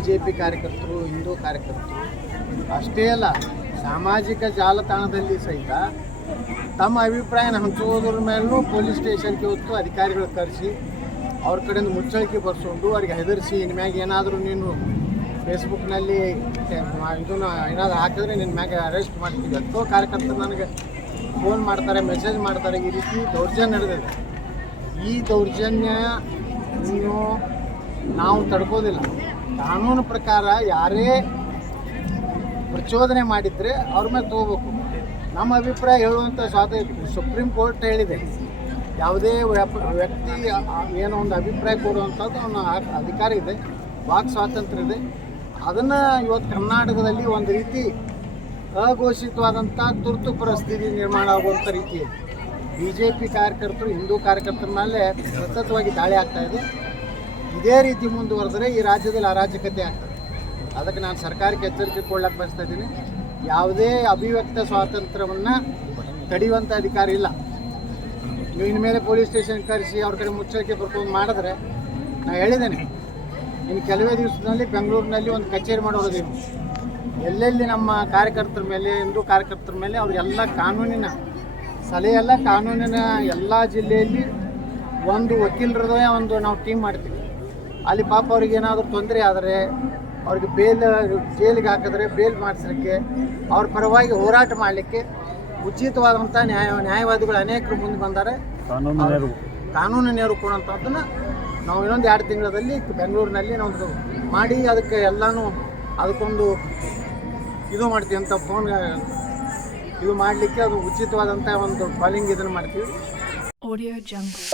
BJP ಕಾರ್ಯಕರ್ತರು, ಹಿಂದೂ ಕಾರ್ಯಕರ್ತರು ಅಷ್ಟೇ ಅಲ್ಲ, ಸಾಮಾಜಿಕ ಜಾಲತಾಣದಲ್ಲಿ ಸಹಿತ ತಮ್ಮ ಅಭಿಪ್ರಾಯನ ಹಂಚುವುದ್ರ ಮೇಲೂ ಪೊಲೀಸ್ ಸ್ಟೇಷನ್ಗೆ ಹೊತ್ತು ಅಧಿಕಾರಿಗಳು ಕರೆಸಿ ಅವ್ರ ಕಡೆಯಿಂದ ಮುಚ್ಚಳಿಕೆ ಬರ್ಸ್ಕೊಂಡು ಅವ್ರಿಗೆ ಹೆದರಿಸಿ, ಇನ್ಮ್ಯಾಗ ಏನಾದರೂ ನೀನು ಫೇಸ್ಬುಕ್ನಲ್ಲಿ ಇದನ್ನು ಏನಾದರೂ ಹಾಕಿದ್ರೆ ನಿನ್ನ ಮ್ಯಾಗೆ ಅರೆಸ್ಟ್ ಮಾಡ್ತೀವಿ ಅಂತೋ ಕಾರ್ಯಕರ್ತರು ನನಗೆ ಫೋನ್ ಮಾಡ್ತಾರೆ, ಮೆಸೇಜ್ ಮಾಡ್ತಾರೆ. ಈ ರೀತಿ ದೌರ್ಜನ್ಯ ನಡೆದಿದೆ. ಈ ದೌರ್ಜನ್ಯ ನಾವು ತಡ್ಕೋದಿಲ್ಲ. ಕಾನೂನು ಪ್ರಕಾರ ಯಾರೇ ಪ್ರಚೋದನೆ ಮಾಡಿದರೆ ಅವ್ರ ಮೇಲೆ ತೊಗೋಬೇಕು. ನಮ್ಮ ಅಭಿಪ್ರಾಯ ಹೇಳುವಂಥ ಸ್ವಾತಂತ್ರ್ಯ ಸುಪ್ರೀಂ ಕೋರ್ಟ್ ಹೇಳಿದೆ. ಯಾವುದೇ ವ್ಯಕ್ತಿ ಏನೋ ಒಂದು ಅಭಿಪ್ರಾಯ ಕೊಡುವಂಥದ್ದು ಅವನ ಅಧಿಕಾರ ಇದೆ, ವಾಕ್ ಸ್ವಾತಂತ್ರ್ಯ ಇದೆ. ಅದನ್ನು ಇವತ್ತು ಕರ್ನಾಟಕದಲ್ಲಿ ಒಂದು ರೀತಿ ಅಘೋಷಿತವಾದಂಥ ತುರ್ತು ಪರಿಸ್ಥಿತಿ ನಿರ್ಮಾಣ ಆಗುವಂಥ ರೀತಿಯಲ್ಲಿ BJP ಕಾರ್ಯಕರ್ತರು, ಹಿಂದೂ ಕಾರ್ಯಕರ್ತರ ಮೇಲೆ ಸತತವಾಗಿ ದಾಳಿ ಆಗ್ತಾಯಿದೆ. ಇದೇ ರೀತಿ ಮುಂದುವರೆದರೆ ಈ ರಾಜ್ಯದಲ್ಲಿ ಅರಾಜಕತೆ ಆಗ್ತದೆ. ಅದಕ್ಕೆ ನಾನು ಸರ್ಕಾರಕ್ಕೆ ಎಚ್ಚರಿಕೆ ಕೊಡ್ಲಿಕ್ಕೆ ಬಯಸ್ತಾ ಇದ್ದೀನಿ. ಯಾವುದೇ ಅಭಿವ್ಯಕ್ತ ಸ್ವಾತಂತ್ರ್ಯವನ್ನು ತಡೆಯುವಂಥ ಅಧಿಕಾರ ಇಲ್ಲ. ನೀವು ಇನ್ಮೇಲೆ ಪೊಲೀಸ್ ಸ್ಟೇಷನ್ ಕರೆಸಿ ಅವ್ರ ಕಡೆ ಮುಚ್ಚಳಿಕೆ ಬರ್ಕೊಂಡು ಮಾಡಿದ್ರೆ, ನಾನು ಹೇಳಿದ್ದೇನೆ, ಇನ್ನು ಕೆಲವೇ ದಿವಸದಲ್ಲಿ ಬೆಂಗಳೂರಿನಲ್ಲಿ ಒಂದು ಕಚೇರಿ ಮಾಡೋದಿಲ್ಲ. ಎಲ್ಲೆಲ್ಲಿ ನಮ್ಮ ಕಾರ್ಯಕರ್ತರ ಮೇಲೆ, ಹಿಂದೂ ಕಾರ್ಯಕರ್ತರ ಮೇಲೆ ಅವ್ರಿಗೆಲ್ಲ ಕಾನೂನಿನ ಸಲಹೆಯೆಲ್ಲ, ಕಾನೂನಿನ ಎಲ್ಲ ಜಿಲ್ಲೆಯಲ್ಲಿ ಒಂದು ವಕೀಲರದೇ ಒಂದು ನಾವು ಟೀಮ್ ಮಾಡ್ತೀವಿ. ಅಲ್ಲಿ ಪಾಪ ಅವ್ರಿಗೆ ಏನಾದರೂ ತೊಂದರೆ ಆದರೆ, ಅವ್ರಿಗೆ ಜೈಲಿಗೆ ಹಾಕಿದ್ರೆ ಬೇಲ್ ಮಾಡಿಸಲಿಕ್ಕೆ, ಅವ್ರ ಪರವಾಗಿ ಹೋರಾಟ ಮಾಡಲಿಕ್ಕೆ ಉಚಿತವಾದಂಥ ನ್ಯಾಯವಾದಿಗಳು ಅನೇಕರು ಮುಂದೆ ಬಂದ್ದಾರೆ. ಕಾನೂನು ನೆರವು ಕೊಡುವಂಥದ್ದನ್ನು ನಾವು ಇನ್ನೊಂದು 2 ತಿಂಗಳಲ್ಲಿ ಬೆಂಗಳೂರಿನಲ್ಲಿ ನಾವು ಮಾಡಿ ಅದಕ್ಕೆ ಎಲ್ಲನೂ ಅದಕ್ಕೊಂದು ಇದು ಮಾಡ್ತೀವಿ ಅಂತ ಫೋನ್ ಇದು ಮಾಡಲಿಕ್ಕೆ ಅದು ಉಚಿತವಾದಂಥ ಒಂದು ಕಾಲಿಂಗ್ ಇದನ್ನು ಮಾಡ್ತೀವಿ. Audio Jungle.